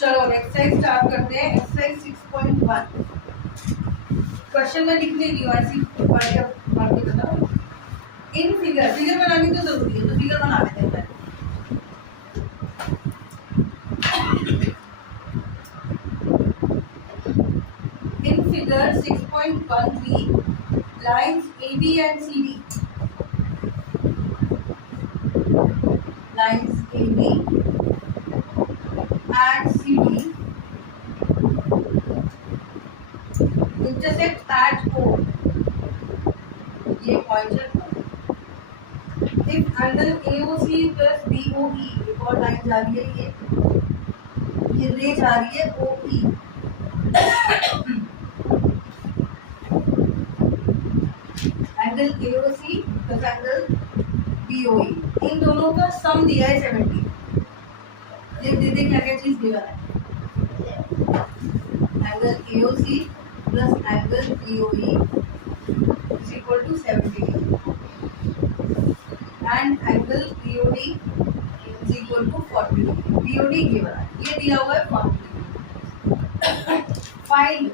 चलो exercise start करते हैं। एक्सरसाइज 6.1 क्वेश्चन में लिख नहीं दी हूँ, ऐसी पढ़ के बताओ। इन फिगर बनानी तो जरूरी है, तो फिगर बना लेते हैं पहले। In figure 6.13 lines AB and CD, lines AB and CD intersect at O, ये पॉइंट है। If angle AOC plus BOE, एक और लाइन जा रही है, ये रे जा रही है OE, angle AOC plus angle BOE, इन दोनों का सम दिया है 70। ये देते क्या क्या चीज दिया है, angle AOC plus angle BOE is equal to 70 and angle BOD is equal to 40 degree। BOD ये वाला, ये दिया हुआ है 40। फाइंड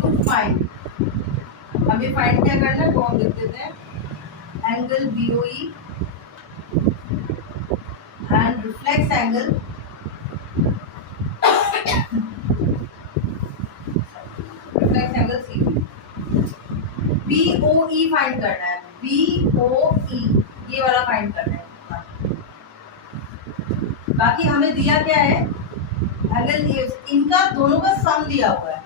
टू फाइंड, हमें फाइंड क्या करना है, वो हम लिख देते हैं angle BOE and reflex angle CD। BOE find करना है, BOE ये वाला फाइंड करना है। बाकी हमें दिया क्या है, एंगल इनका दोनों का सम दिया हुआ है,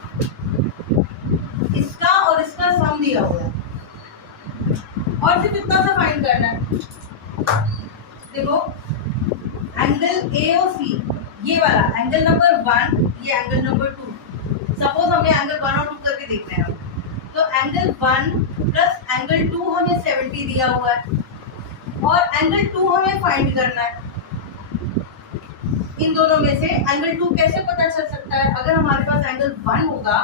इसका और इसका सम दिया हुआ है, और सिर्फ इतना सा फाइंड करना है। देखो एंगल AOC ये वाला, एंगल नंबर 1, ये एंगल नंबर 2। सपोज हमें एंगल 1 और 2 करके देखना है, तो एंगल 1 प्लस एंगल 2 हमें 70 दिया हुआ है, और एंगल 2 हमें फाइंड करना है। इन दोनों में से एंगल 2 कैसे पता चल सकता है, अगर हमारे पास एंगल 1 होगा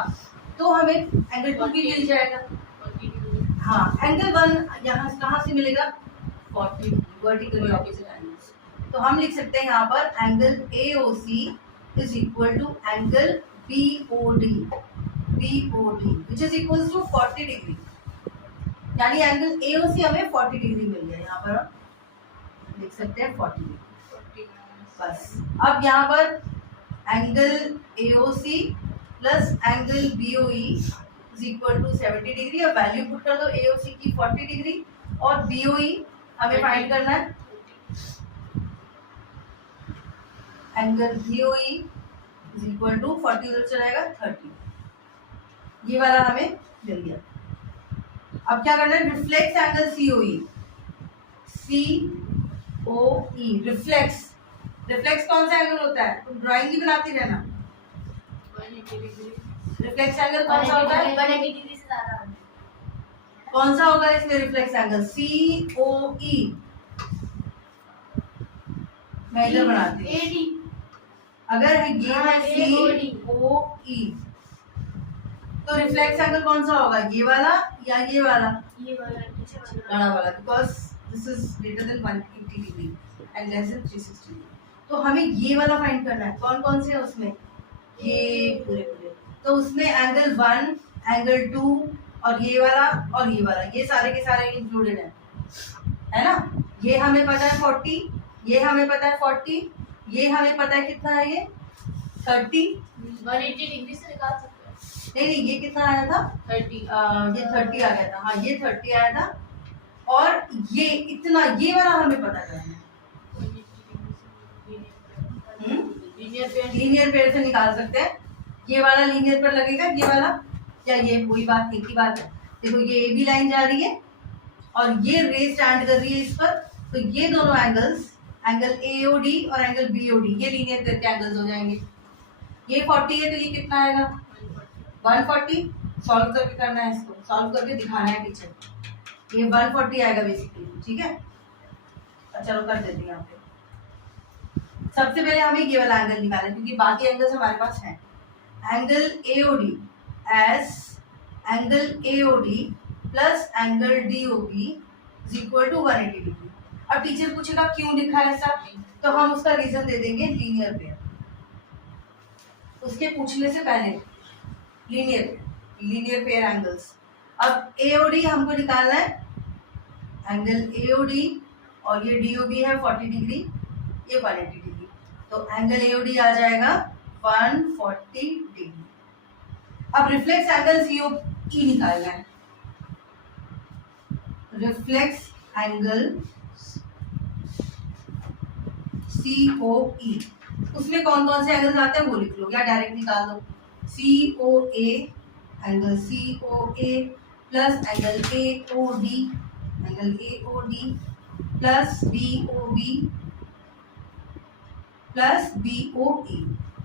तो हमें एंगल 2 भी मिल जाएगा। हाँ, एंगल 1 यहाँ कहाँ से मिलेगा, 40 वर्टिकली ऑपोजिट एंगल्स। तो हम लिख सकते हैं यहाँ पर angle AOC is equal to angle BOD which is equals to 40 degree, यानी एंगल AOC हमें 40 डिग्री मिल गया। यहाँ पर हम लिख सकते हैं 40 डिग्री बस। अब यहाँ पर angle AOC plus angle BOE is equal to 70 degree. अब वैल्यू पुट कर दो, AOC की 40 डिग्री और BOE हमें फाइंड करना है। Angle BOE is equal to 40 उधर चलाएगा 30, ये वाला हमें मिल गया। अब क्या करना है, रिफ्लेक्स एंगल COE, रिफ्लेक्स कौन सा एंगल होता है, तुम ड्राइंग ही बनाती रहना। रिफ्लेक्स एंगल कौन सा होता है, 180 डिग्री से ज्यादा। कौन सा होगा इसमें रिफ्लेक्स एंगल, COE। मैं इधर बनाती हूँ, अगर ये है COE तो रिफ्लेक्स एंगल कौन सा होगा, ये वाला या ये वाला, बड़ा वाला, because this is greater than 180 degree and less than 360 degree. तो हमें ये वाला फाइंड करना है। कौन कौन से है उसमें, ये पूरे। तो उसमें एंगल 1, एंगल 2 और ये वाला, ये सारे के सारे इंक्लूडेड है ना। ये हमें पता है 40, ये हमें पता है 40, ये हमें पता है कितना है, ये 30, 180 डिग्री से निकाल सकते हैं। नहीं, ये कितना आया था, 30, ये 30 आ गया था। हाँ, ये 30 आया था, और ये इतना, ये वाला हमें पता करना है। लीनियर पेयर से निकाल सकते हैं। ये वाला लीनियर पेयर लगेगा, ये वाला, या ये वही बात, एक ही बात है। देखो ये AB लाइन जा रही है और ये रे स्टैंड कर रही है इस पर, तो ये दोनों एंगल्स, एंगल AOD और एंगल BOD, ये लीनियर पेयर के एंगल्स हो जाएंगे। ये 40 है तो ये कितना आएगा, 140। सॉल्व करके करना है, इसको सॉल्व करके दिखाना है टीचर। ये 140 आएगा बेसिकली, ठीक है। चलो कर देते हैं यहाँ पे। सबसे पहले हमें ये वाला एंगल निकालना है, क्योंकि बाकी एंगल्स हमारे पास हैं। Angle AOD as angle AOD plus angle DOB is equal to 180 degree. अब टीचर पूछेगा क्यों लिखा है ऐसा, तो हम उसका रीजन दे देंगे, लीनियर पेयर। उसके पूछने से पहले लीनियर पेयर एंगल्स। अब एओडी हमको निकालना है, एंगल एओडी और ये डीओबी है 40 डिग्री, ये 180 डिग्री, तो एंगल एओडी आ जाएगा 140 डिग्री। अब रिफ्लेक्स एंगल सीओई निकालना है, रिफ्लेक्स एंगल सीओई, उसमें कौन कौन से एंगल्स आते हैं वो लिख लो या डायरेक्ट निकाल दो। COA, angle COA plus angle AOD, angle AOD plus BOB plus BOE,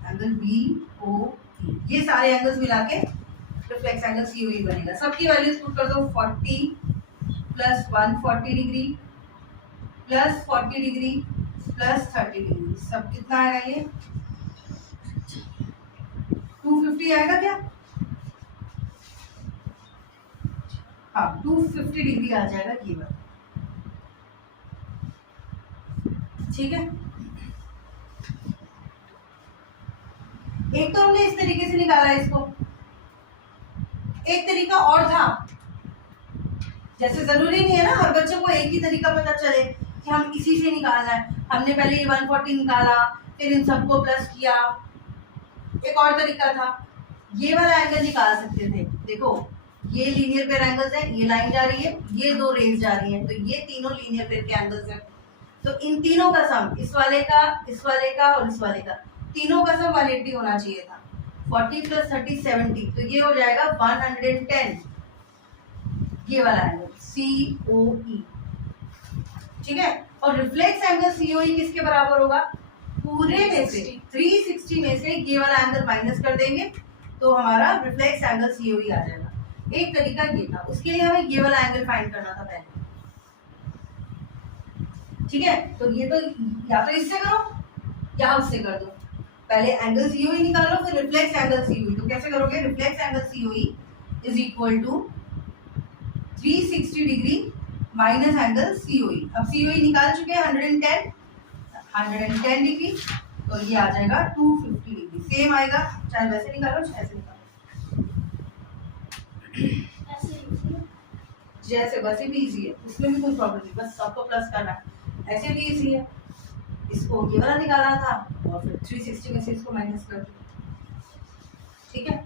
angle BOE, ये सारे एंगल्स मिला के रिफ्लेक्स एंगल सीओई बनेगा। सबकी वैल्यूज पुट कर दो, 40 plus 140 degree plus 40 degree plus 30 degree, सब कितना आएगा ये 250 आएगा क्या? हाँ 250 डिग्री आ जाएगा ये वाला, ठीक है। एक तो हमने इस तरीके से निकाला इसको, एक तरीका और था, जैसे जरूरी नहीं है ना हर बच्चों को एक ही तरीका पता चले कि हम इसी से निकालना है। हमने पहले ये 140 निकाला, फिर इन सबको प्लस किया। एक और तरीका था, ये वाला एंगल निकाल सकते थे। देखो ये लीनियर पेयर एंगल्स है, ये लाइन जा रही है, ये दो रेज जा रही हैं, तो ये तीनों लीनियर पेयर के एंगल्स हैं। तो इन तीनों का सम, इस वाले का, इस वाले का और इस वाले का, तीनों का सम 180 होना चाहिए था। 40 प्लस 30 70, तो ये हो जाएगा 110, ये वाला एंगल सीओई, ठीक है। और रिफ्लेक्स एंगल सीओई किसके बराबर होगा? पूरे में से 360 में से ये वाला एंगल माइनस कर देंगे तो हमारा रिफ्लेक्स एंगल सीओई आ जाएगा। एक तरीका ये था, उसके लिए हमें ये वाला एंगल फाइंड करना था पहले, ठीक है। तो ये तो या तो इससे करो या उससे कर दो, पहले एंगल सीओई निकालो फिर रिफ्लेक्स एंगल सीओई। तो कैसे करोगे? Reflex angle COE is equal to 360 degree minus angle COE. अब सीओई निकाल चुके हैं 110 डिग्री, तो ये आ जाएगा 250 डिग्री। सेम आएगा, चाहे वैसे निकालो चाहे ऐसे निकालो, जैसे वैसे भी इजी है, उसमें भी कोई प्रॉब्लम नहीं, बस सबको प्लस करना है। ऐसे भी इजी है, इसको ये वाला निकाला था और फिर 360 में से इसको माइनस कर दो, ठीक है।